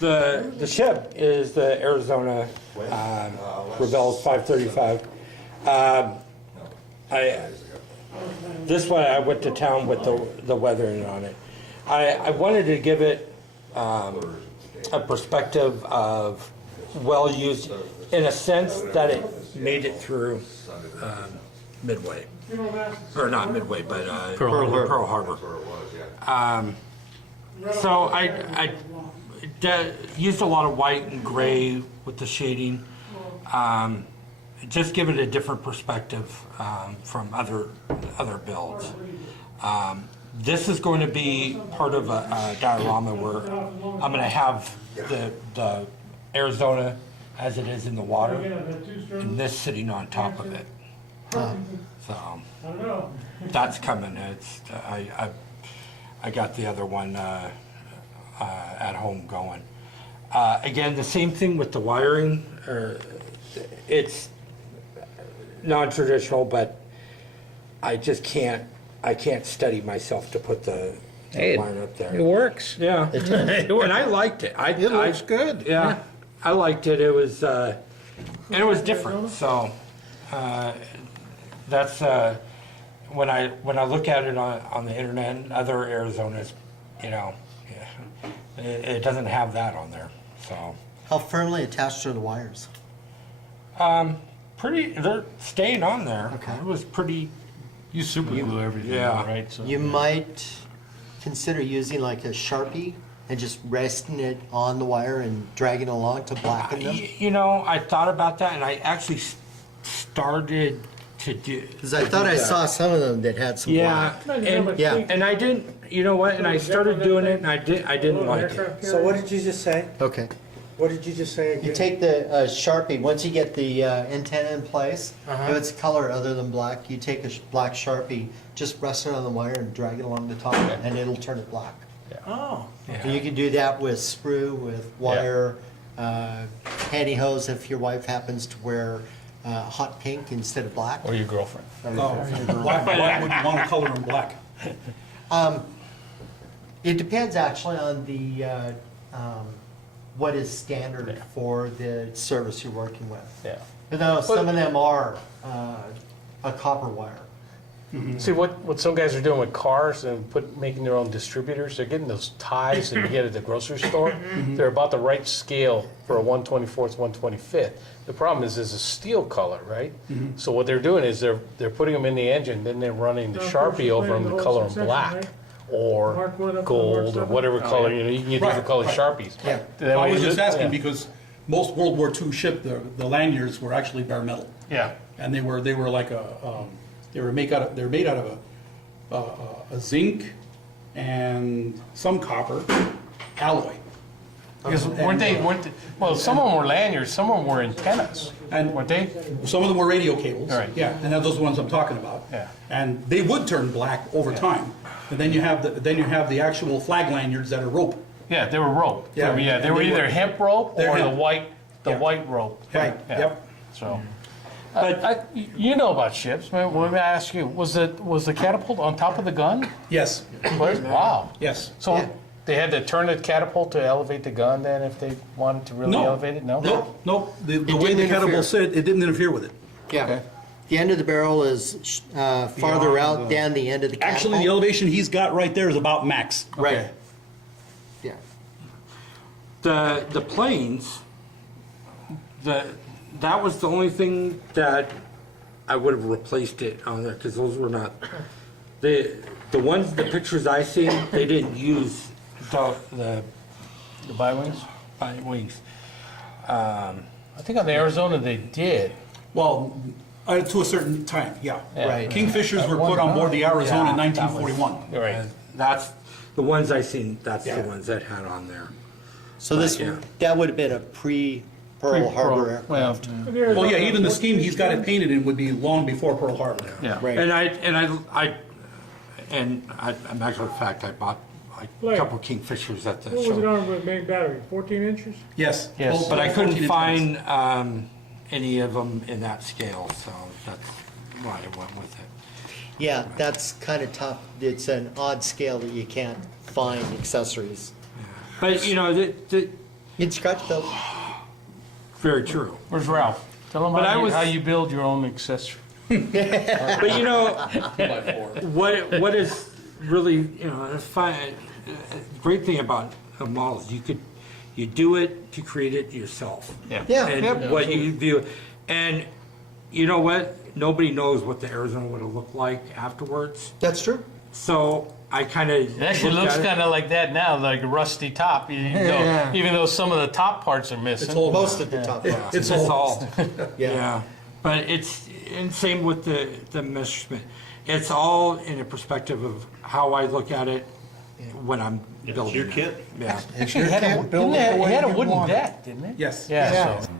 The ship is the Arizona Revell 535. This one I went to town with the weathering on it. I wanted to give it a perspective of well used, in a sense that it made it through Midway, or not Midway, but Pearl Harbor. So I used a lot of white and gray with the shading. Just give it a different perspective from other builds. This is going to be part of a diorama where I'm going to have the Arizona as it is in the water, and this sitting on top of it. So that's coming. It's I got the other one at home going. Again, the same thing with the wiring. It's non-traditional, but I just can't steady myself to put the line up there. It works. Yeah, and I liked it. It looks good. Yeah, I liked it. It was and it was different. So that's when I look at it on the internet and other Arizonas, it doesn't have that on there. So How firmly attached are the wires? they're staying on there. Okay. It was pretty. You super glue everything, Yeah. right? So, You might consider using like a Sharpie and just resting it on the wire and dragging along to blacken them. I thought about that, and I actually started to do. Because I thought I saw some of them that had some Yeah, black. and, Yeah. and I didn't. You know what? And I started doing it, and I didn't like it. So what did you just say? Okay. What did you just say again? You take the Sharpie, once you get the antenna in place, if it's color other than black, you take a black Sharpie, just rest it on the wire and drag it along the top, and it'll turn it black. Oh. And you can do that with sprue, with wire, pantyhose if your wife happens to wear hot pink instead of black. or your girlfriend. Why would you want to color them black? It depends actually on the what is standard for the service you're working with. Yeah. But no, some of them are a copper wire. See what some guys are doing with cars and making their own distributors. They're getting those ties that you get at the grocery store. They're about the right scale for a 1/24th, 1/25th. The problem is there's a steel color, right? So what they're doing is they're putting them in the engine, then they're running the Sharpie over them to color them black or gold or whatever color. You can get different color Sharpies. Yeah. That I way was you just do- asking yeah. because most World War II ship, the lanyards were actually bare metal. Yeah. And they were like they were made out of a zinc and some copper alloy. Because weren't they, well, some of them were lanyards, some of them were antennas, And weren't they? some of them were radio cables. Right. Yeah, and those are the ones I'm talking about. Yeah. And they would turn black over time. And then you have the actual flag lanyards that are rope. Yeah, they were rope. Yeah. They And were they either were- hemp rope they're or hemp. the Yeah. white rope. Right. Yeah. Yep. So, But you know about ships. Let me ask you: was the catapult on top of the gun? Yes. Wow. Yes. So Yeah. they had to turn the catapult to elevate the gun. Then, if they wanted to really No. elevate it, no. No. The way didn't the interfere. catapult said, it didn't interfere with it. Yeah. Okay. The end of the barrel is farther out than the end of the catapult. Actually, the elevation he's got right there is about max. Right. Yeah. the planes, that was the only thing that I would have replaced it on there, because those were not the pictures I seen. They didn't use the The bi-wings. wings. I think on the Arizona they did. Well, to a certain time, yeah. Yeah. Right. Kingfishers were put on board the Arizona in 1941. You're right. That's the ones I seen. That's Yeah. the ones that had on there. So this yeah. that would have been a pre-Pearl Harbor aircraft. Well, Well, yeah, even the scheme he's got it painted in would be long before Pearl Harbor. yeah. Right. And a matter of fact, I bought a couple Kingfishers at the What was it show, on with main battery? 14 inches? Yes. Yes. both- but I both couldn't 14 find inches. any of them in that scale, so that's why I went with it. Yeah, that's kind of tough. It's an odd scale that you can't find accessories. But You'd scratch build. Very true. Where's Ralph? Tell him But I was- how you build your own accessory. But you know, 2x4. what is really, you know, the great thing about a model is you do it to create it yourself. Yeah. And what you view, and you know what? Nobody knows what the Arizona would have looked like afterwards. That's true. So I kind of It actually looks kind of like that now, like a rusty top, even though some of the top parts are missing. It's old. Most of the top parts. it's all Yeah. yeah. But it's and same with the measurement. It's all in a perspective of how I look at it when I'm building. Your kit. Yeah. It's your It had kit, build it the it way had a you wooden want it. deck, didn't it? Yes. Yeah, so